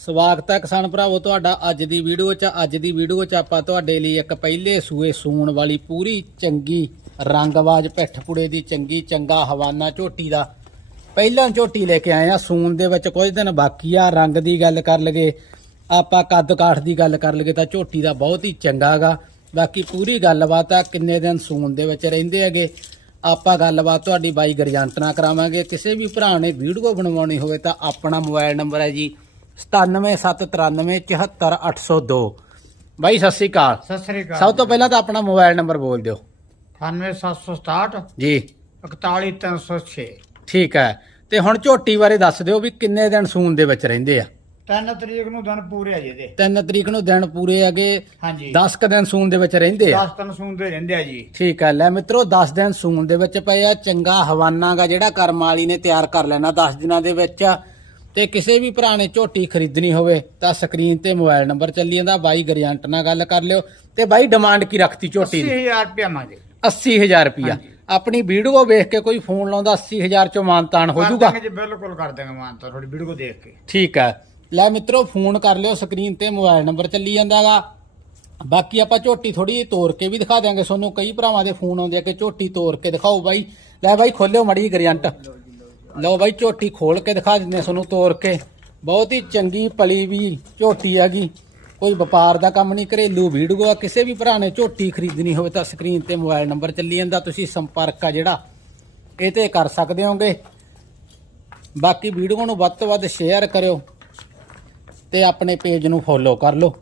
ਸਵਾਗਤ ਹੈ ਕਿਸਾਨ ਭਰਾਵੋ, ਤੁਹਾਡਾ ਅੱਜ ਦੀ ਵੀਡੀਓ 'ਚ। ਅੱਜ ਦੀ ਵੀਡੀਓ 'ਚ ਆਪਾਂ ਤੁਹਾਡੇ ਲਈ ਇੱਕ ਪਹਿਲੇ ਸੂਏ ਸੂਣ ਵਾਲੀ ਪੂਰੀ ਚੰਗੀ ਰੰਗਵਾਜ ਪਿੱਠਪੁੜੇ ਦੀ ਚੰਗੀ ਚੰਗਾ ਹਵਾਨਾ ਝੋਟੀ ਦਾ। ਪਹਿਲਾਂ ਝੋਟੀ ਲੈ ਕੇ ਆਏ ਆ ਸੂਣ ਦੇ ਵਿੱਚ ਕੁਝ ਦਿਨ ਬਾਕੀ ਆ, ਰੰਗ ਦੀ ਗੱਲ ਕਰ ਲਗੇ ਆਪਾਂ ਕੱਦ ਕਾਠ ਦੀ ਗੱਲ ਕਰ ਲਗੇ ਤਾਂ ਝੋਟੀ ਦਾ ਬਹੁਤ ਹੀ ਚੰਗਾ ਗਾ। ਬਾਕੀ ਪੂਰੀ ਗੱਲਬਾਤ ਆ, ਕਿੰਨੇ ਦਿਨ ਸੂਣ ਦੇ ਵਿੱਚ ਰਹਿੰਦੇ ਹੈਗੇ। ਆਪਾਂ ਗੱਲਬਾਤ ਤੁਹਾਡੀ ਬਾਈ ਗਰਜੰਟ ਨਾਲ ਕਰਾਵਾਂਗੇ। ਕਿਸੇ ਵੀ ਭਰਾ ਨੇ ਵੀਡੀਓ ਬਣਵਾਉਣੀ ਹੋਵੇ ਤਾਂ ਆਪਣਾ ਮੋਬਾਈਲ ਨੰਬਰ ਹੈ ਜੀ 9773944802 ਬਾਈ ਸਤਿ ਸ੍ਰੀ ਅਕਾਲ। ਸਤਿ ਸ੍ਰੀ ਅਕਾਲ ਸਭ ਤੋਂ ਪਹਿਲਾਂ ਤਾਂ ਆਪਣਾ ਮੋਬਾਈਲ ਨੰਬਰ ਬੋਲ ਦਿਓ। 98767 ਜੀ। 41306 ਠੀਕ ਹੈ। ਤੇ ਹੁਣ ਝੋਟੀ ਬਾਰੇ ਦੱਸ ਦਿਓ ਵੀ ਕਿੰਨੇ ਦਿਨ ਸੂਣ ਦੇ ਵਿੱਚ ਰਹਿੰਦੇ ਆ? 3 ਤਰੀਕ ਨੂੰ ਦਿਨ ਪੂਰੇ ਆ ਜਿਹਦੇ 3 ਤਰੀਕ ਨੂੰ ਦਿਨ ਪੂਰੇ ਹੈਗੇ ਹਾਂਜੀ। 10 ਕ ਦਿਨ ਸੂਣ ਦੇ ਵਿੱਚ ਰਹਿੰਦੇ ਆ? 10 ਦਿਨ ਸੁਣਦੇ ਰਹਿੰਦੇ ਆ ਜੀ। ਠੀਕ ਹੈ। ਲੈ ਮਿੱਤਰੋ 10 ਦਿਨ ਸੂਣ ਦੇ ਵਿੱਚ ਪਏ ਆ। ਚੰਗਾ ਹਵਾਨਾ ਗਾ ਜਿਹੜਾ ਕਰਮ ਵਾਲੀ ਨੇ ਤਿਆਰ ਕਰ ਲੈਣਾ 10 ਦਿਨਾਂ ਦੇ ਵਿੱਚ। ਤੇ ਕਿਸੇ ਵੀ ਭਰਾ ਨੇ ਝੋਟੀ ਖਰੀਦਣੀ ਹੋਵੇ ਤਾਂ ਸਕਰੀਨ ਤੇ ਮੋਬਾਈਲ ਨੰਬਰ ਚੱਲੀ ਜਾਂਦਾ। ਬਾਈ ਗਰੀਅੰਟ ਨਾਲ ਗੱਲ ਕਰ ਲਿਓ। ਤੇ ਬਾਈ ਡਿਮਾਂਡ ਕੀ ਰੱਖਤੀ ਝੋਟੀ ਦੀ? 80000 ਰੁਪਇਆ ਮੰਗੇ 80000 ਰੁਪਿਆ। ਆਪਣੀ ਵੀਡੀਓ ਵੇਖ ਕੇ ਕੋਈ ਫੋਨ ਲਾਉਂਦਾ 80000 ਚੋਂ ਮਾਨਤਾਨ ਹੋ ਜਾਊਗਾ। ਬਿਲਕੁਲ ਕਰ ਦਾਂਗੇ ਮਾਨਤਾ ਤੁਹਾਡੀ ਵੀਡੀਓ ਦੇਖ ਕੇ। ਠੀਕ ਹੈ। ਲੈ ਮਿੱਤਰੋ ਫੋਨ ਕਰ ਲਿਓ ਸਕਰੀਨ ਤੇ ਮੋਬਾਈਲ ਨੰਬਰ ਚੱਲੀ ਜਾਂਦਾਗਾ। ਬਾਕੀ ਆਪਾਂ ਝੋਟੀ ਥੋੜੀ ਤੋੜ ਕੇ ਵੀ ਦਿਖਾ ਦਿਆਂਗੇ। ਤੁਹਾਨੂੰ ਕਈ ਭਰਾਵਾਂ ਦੇ ਫੋਨ ਆਉਂਦੇ ਆ ਕਿ ਝੋਟੀ ਤੋੜ ਕੇ ਦਿਖਾਓ ਬਾਈ। ਲੈ ਬਾਈ ਖੋਲਿਓ ਮੜੀ ਗਰੀਅੰਟ। ਲਓ ਬਾਈ, ਝੋਟੀ ਖੋਲ ਕੇ ਦਿਖਾ ਦਿੰਦੇ ਤੁਹਾਨੂੰ ਤੋੜ ਕੇ। ਬਹੁਤ ਹੀ ਚੰਗੀ ਪਲੀ ਵੀ ਝੋਟੀ ਹੈਗੀ। ਕੋਈ ਵਪਾਰ ਦਾ ਕੰਮ ਨਹੀਂ, ਘਰੇਲੂ ਵੀਡੀਓ ਆ, ਕਿਸੇ ਵੀ ਭਰਾ ਨੇ ਝੋਟੀ ਖਰੀਦਣੀ ਹੋਵੇ ਤਾਂ ਸਕਰੀਨ ਤੇ ਮੋਬਾਈਲ ਨੰਬਰ ਚੱਲੀ ਜਾਂਦਾ, ਤੁਸੀਂ ਸੰਪਰਕ ਆ ਜਿਹੜਾ, ਇਹ ਤੇ ਕਰ ਸਕਦੇ ਹੋਗੇ। ਬਾਕੀ ਵੀਡੀਓ ਨੂੰ ਵੱਧ ਤੋਂ ਵੱਧ ਸ਼ੇਅਰ ਕਰਿਓ ਤੇ ਆਪਣੇ ਪੇਜ ਨੂੰ ਫੋਲੋ ਕਰ ਲਓ।